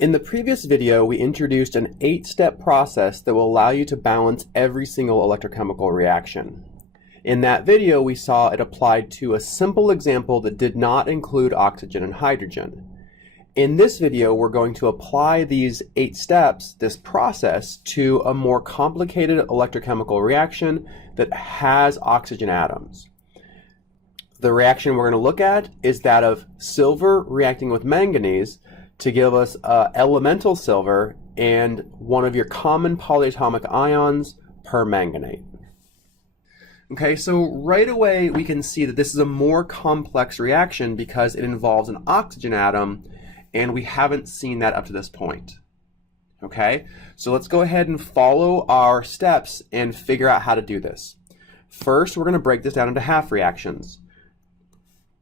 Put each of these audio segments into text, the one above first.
In the previous video, we introduced an 8-step process that will allow you to balance every single electrochemical reaction. In that video, we saw it applied to a simple example that did not include oxygen and hydrogen. In this video, we're going to apply these 8 steps, this process, to a more complicated electrochemical reaction that has oxygen atoms. The reaction we're going to look at is that of silver reacting with manganese to give us elemental silver and one of your common polyatomic ions, permanganate. Okay, so right away we can see that this is a more complex reaction because it involves an oxygen atom, and we haven't seen that up to this point. Okay, so let's go ahead and follow our steps and figure out how to do this. First, we're going to break this down into half reactions.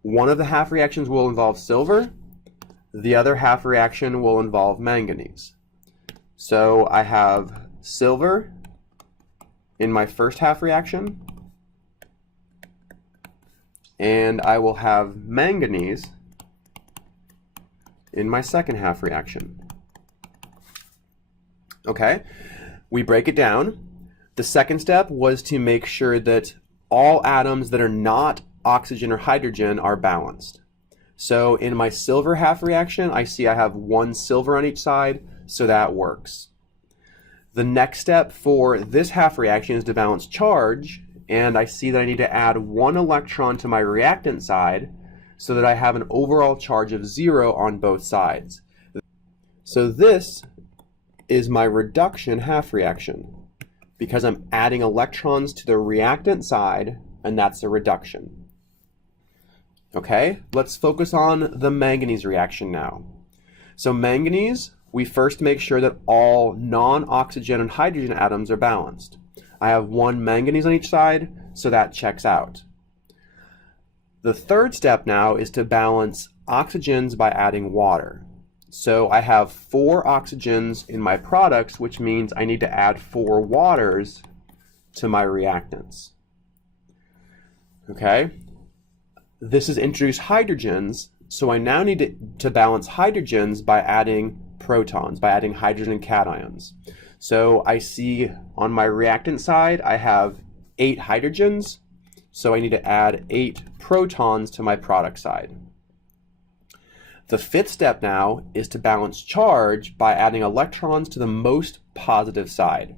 One of the half reactions will involve silver. The other half reaction will involve manganese. So I have silver in my first half reaction, and I will have manganese in my second half reaction. Okay, we break it down. The second step was to make sure that all atoms that are not oxygen or hydrogen are balanced. So in my silver half reaction, I see I have one silver on each side, so that works. The next step for this half reaction is to balance charge, and I see that I need to add one electron to my reactant side so that I have an overall charge of 0 on both sides. So this is my reduction half reaction because I'm adding electrons to the reactant side, and that's a reduction. Okay, let's focus on the manganese reaction now. So manganese, we first make sure that all non-oxygen and hydrogen atoms are balanced. I have one manganese on each side, so that checks out. The third step now is to balance oxygens by adding water. So I have 4 oxygens in my products, which means I need to add 4 waters to my reactants. Okay? This has introduced hydrogens, so I now need to balance hydrogens by adding protons, by adding hydrogen cations. So I see on my reactant side, I have 8 hydrogens, so I need to add 8 protons to my product side. The fifth step now is to balance charge by adding electrons to the most positive side.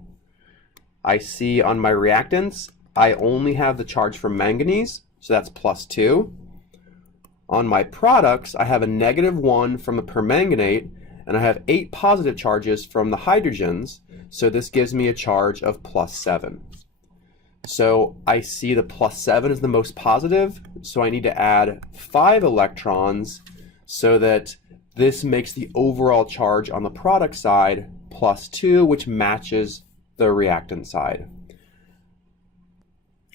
I see on my reactants, I only have the charge for manganese, so that's +2. On my products, I have a -1 from the permanganate, and I have 8 positive charges from the hydrogens, so this gives me a charge of +7. So I see the +7 is the most positive, so I need to add 5 electrons so that this makes the overall charge on the product side +2, which matches the reactant side.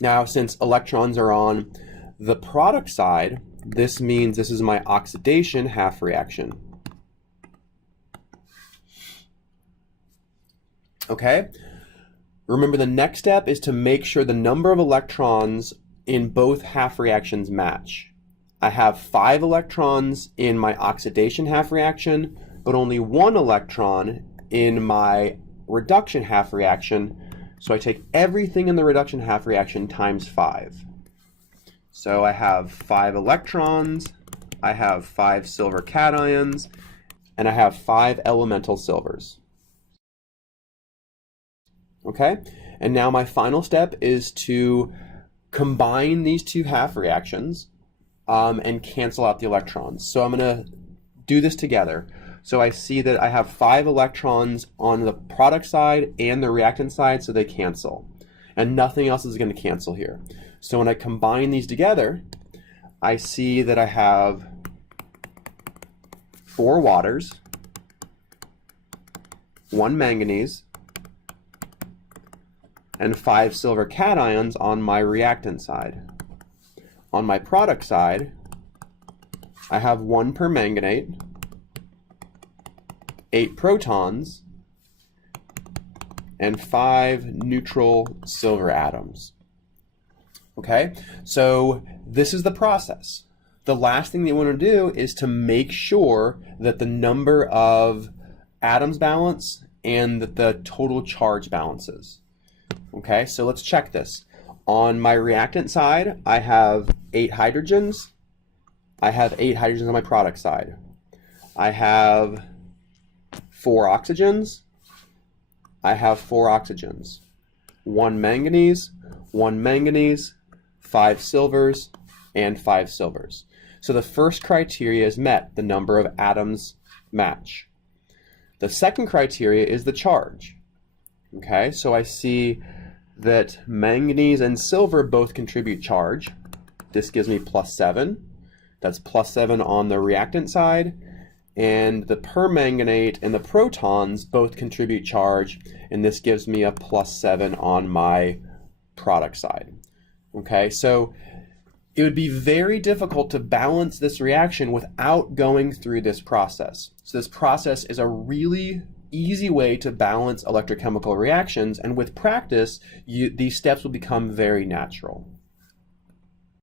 Now, since electrons are on the product side, this means this is my oxidation half reaction. Okay? Remember, the next step is to make sure the number of electrons in both half reactions match. I have 5 electrons in my oxidation half reaction, but only 1 electron in my reduction half reaction. So I take everything in the reduction half reaction times 5. So I have 5 electrons, I have 5 silver cations, and I have 5 elemental silvers. Okay, and now my final step is to combine these 2 half reactions and cancel out the electrons. So I'm going to do this together. So I see that I have 5 electrons on the product side and the reactant side, so they cancel. And nothing else is going to cancel here. So when I combine these together, I see that I have 4 waters, 1 manganese, and 5 silver cations on my reactant side. On my product side, I have 1 permanganate, 8 protons, and 5 neutral silver atoms. Okay, so this is the process. The last thing that you want to do is to make sure that the number of atoms balance and the total charge balances. Okay, so let's check this. On my reactant side, I have 8 hydrogens. I have 8 hydrogens on my product side. I have 4 oxygens. I have 4 oxygens. 1 manganese, 5 silvers, and 5 silvers. So the first criteria is met, the number of atoms match. The second criteria is the charge. Okay, so I see that manganese and silver both contribute charge. This gives me +7. That's +7 on the reactant side. And the permanganate and the protons both contribute charge, and this gives me a +7 on my product side. Okay, so it would be very difficult to balance this reaction without going through this process. So this process is a really easy way to balance electrochemical reactions, and with practice, these steps will become very natural.